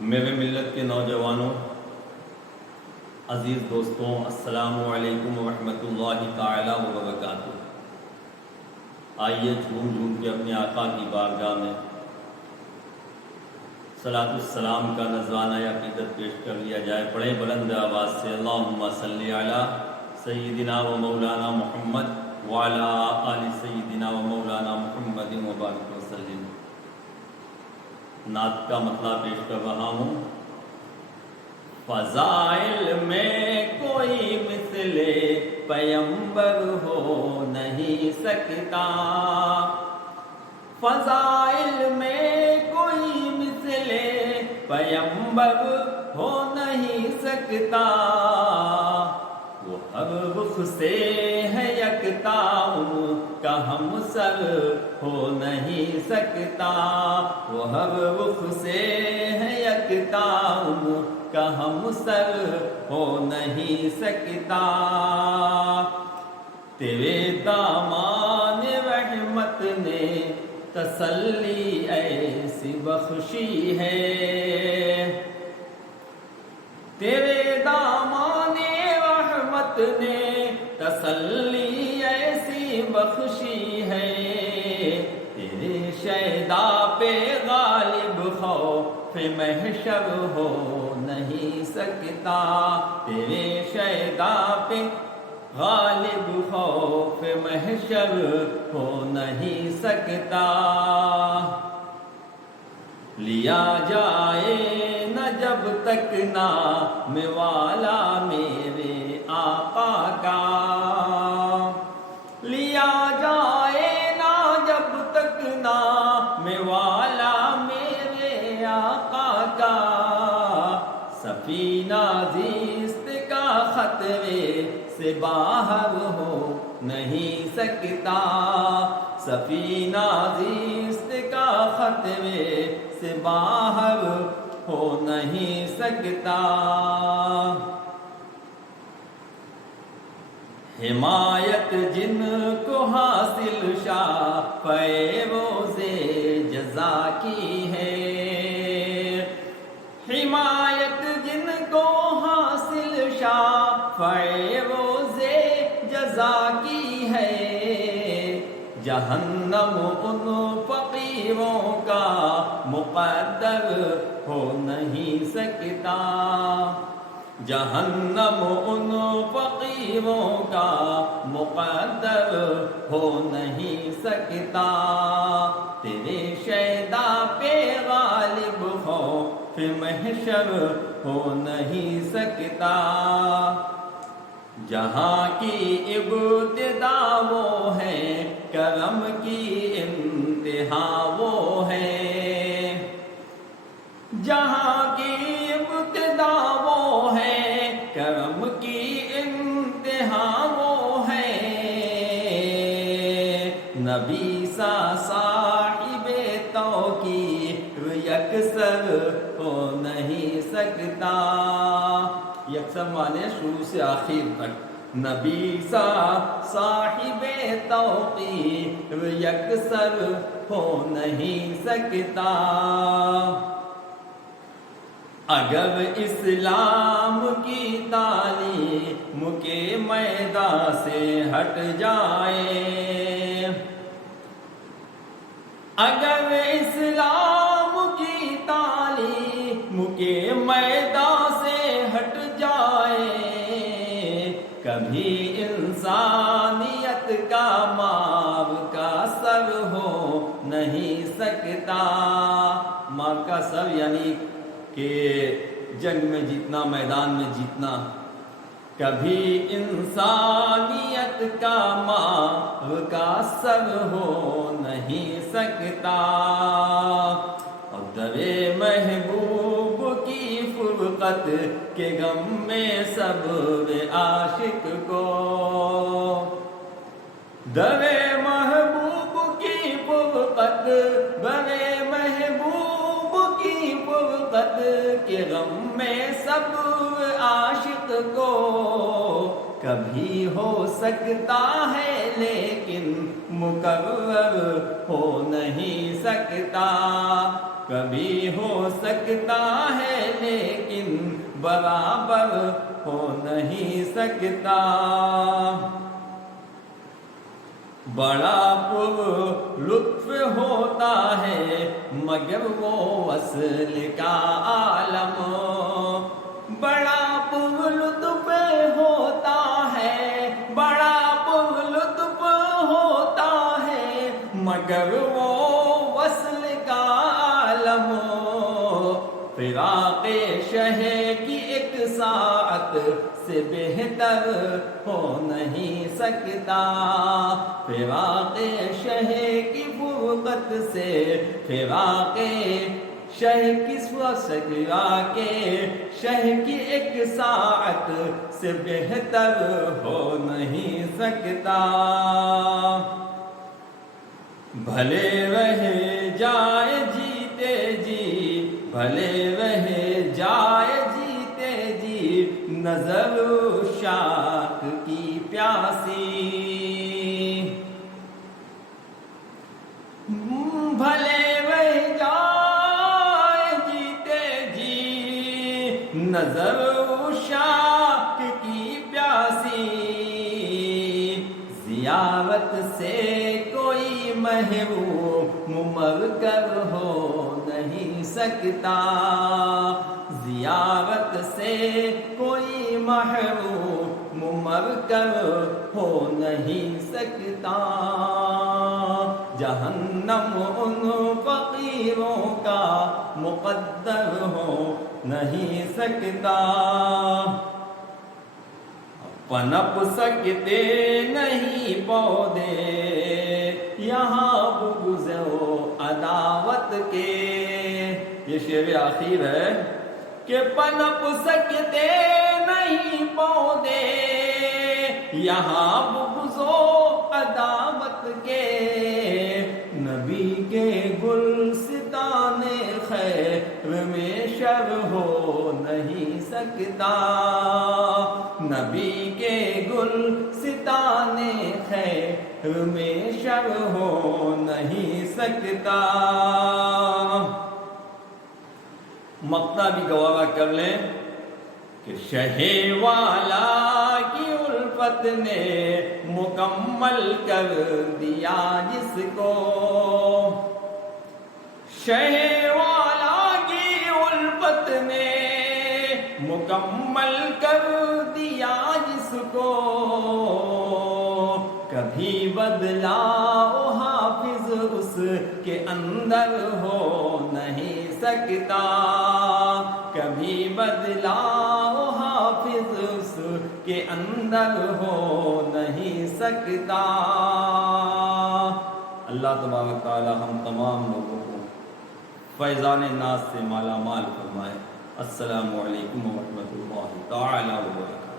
میرے ملت کے نوجوانوں، عزیز دوستوں، السلام علیکم ورحمۃ اللہ تعالی وبرکاتہ۔ آئیے جھوم کے اپنے آقا کی بارگاہ میں صلاۃ السلام کا نذرانہ عقیدت پیش کر لیا جائے۔ پڑھیں بلند آواز سے، اللہم صلی علی سیدنا و مولانا محمد وعلی آل سیدنا و مولانا محمد وبارک وسلم۔ نعت کا مطلع پیش کر رہا ہوں۔ فضائل میں کوئی مثل پیمبر ہو نہیں سکتا، فضائل میں کوئی مثل پیمبر ہو نہیں سکتا، وہ ہر رخ سے ہے یکتا، ان کا ہم سر ہو نہیں سکتا، وہ ہر رخ سے ہے یکتا، ان کا ہم سر ہو نہیں سکتا۔ تیرے دامان رحمت نے تسلی ایسی بخشی ہے، تیرے دامان رحمت نے تسلی ایسی بخشی ہے، تیرے شیدا پہ غالب خوف محشر ہو نہیں سکتا، تیرے شیدا پہ غالب خوف محشر ہو نہیں سکتا۔ لیا جائے نہ جب تک نام والا میرے آقا کا، لیا جائے نہ جب تک نام والا میرے آقا کا، سفینہ زیست کا خطرے سے باہر ہو نہیں سکتا، سفینہ زیست کا خطرے سے باہر ہو نہیں سکتا۔ حمایت جن کو حاصل شافعِ روز جزا کی ہے، حمایت جن کو حاصل شافعِ روز جزا کی ہے، جہنم ان فقیروں کا مقدر ہو نہیں سکتا، جہنم ان فقیروں کا مقدر ہو نہیں سکتا، تیرے شیدا پہ غالب خوف محشر ہو نہیں سکتا، جہاں کی ابتدا وہ ہے، کرم کی انتہا وہ ہے، جہاں کی ابتدا وہ ہے، کرم کی انتہا وہ ہے، نبی سا صاحب توقیر یکسر ہو نہیں سکتا، یکسر مانے شروع سے آخر تک، نبی سا صاحب توقیر یکسر ہو نہیں سکتا۔ اگر اسلام کی تعلیم کے میدان سے ہٹ جائے، اگر اسلام کی تعلیم کے میدان سے ہٹ جائے، کبھی انسانیت کا مار کا سر ہو نہیں سکتا، مار کا سر یعنی کہ جنگ میں جیتنا، میدان میں جیتنا، کبھی انسانیت کا مار کا سر ہو نہیں سکتا، اور درِ محبوب کی فرقت کے غم میں صبر عاشق کو، درِ محبوب کی فرقت، درِ محبوب کی فرقت کے غم میں صبر عاشق کو، کبھی ہو سکتا ہے لیکن مقرر ہو نہیں سکتا، کبھی ہو سکتا ہے لیکن برابر ہو نہیں سکتا. بڑا پر لطف ہوتا ہے مگر وہ وصل کا عالم. بڑا پر لطف ہوتا ہے، بڑا پر لطف ہوتا ہے مگر وہ وصل کا عالم. فراق شہ کی ایک ساعت سے بہتر ہو نہیں سکتا. فراق شہ کی فرقت سے، فراق شہ کی فراق شہ کی ایک ساعت سے بہتر ہو نہیں سکتا. بھلے رہ جائے جیتے جی، بھلے رہ جائے جیتے جی نظر شاک کی پیاسی. بھلے رہ جائے جیتے جی نظر شاک کی پیاسی. زیارت سے کوئی محروم مر کر ہو نہیں سکتا. زیارت سے کوئی محروم مر کر ہو نہیں سکتا. جہنم ان فقیروں کا مقدر ہو نہیں سکتا. پنپ سکتے نہیں پودے یہاں بغض و عداوت کے. یہ شعر آخر ہے کہ پنپ سکتے نہیں پودے یہاں بغض و عداوت کے. نبی کے گلستان خیر میں شر ہو نہیں سکتا. نبی کے گلستان خیر میں شر ہو نہیں سکتا. مقطع بھی گوارا کر لیں کہ شہ والا کی الفت نے مکمل کر دیا جس کو. شہ والا کی الفت نے مکمل کر دیا جس کو. کبھی بدلاؤ حافظ اس کے اندر ہو نہیں سکتا. کبھی بدلاؤ حافظ اس کے اندر ہو نہیں سکتا. اللہ تبارک تعالی ہم تمام لوگوں کو فیضان ناز سے مالا مال فرمائے. السلام علیکم ورحمۃ اللہ تعالی وبرکاتہ.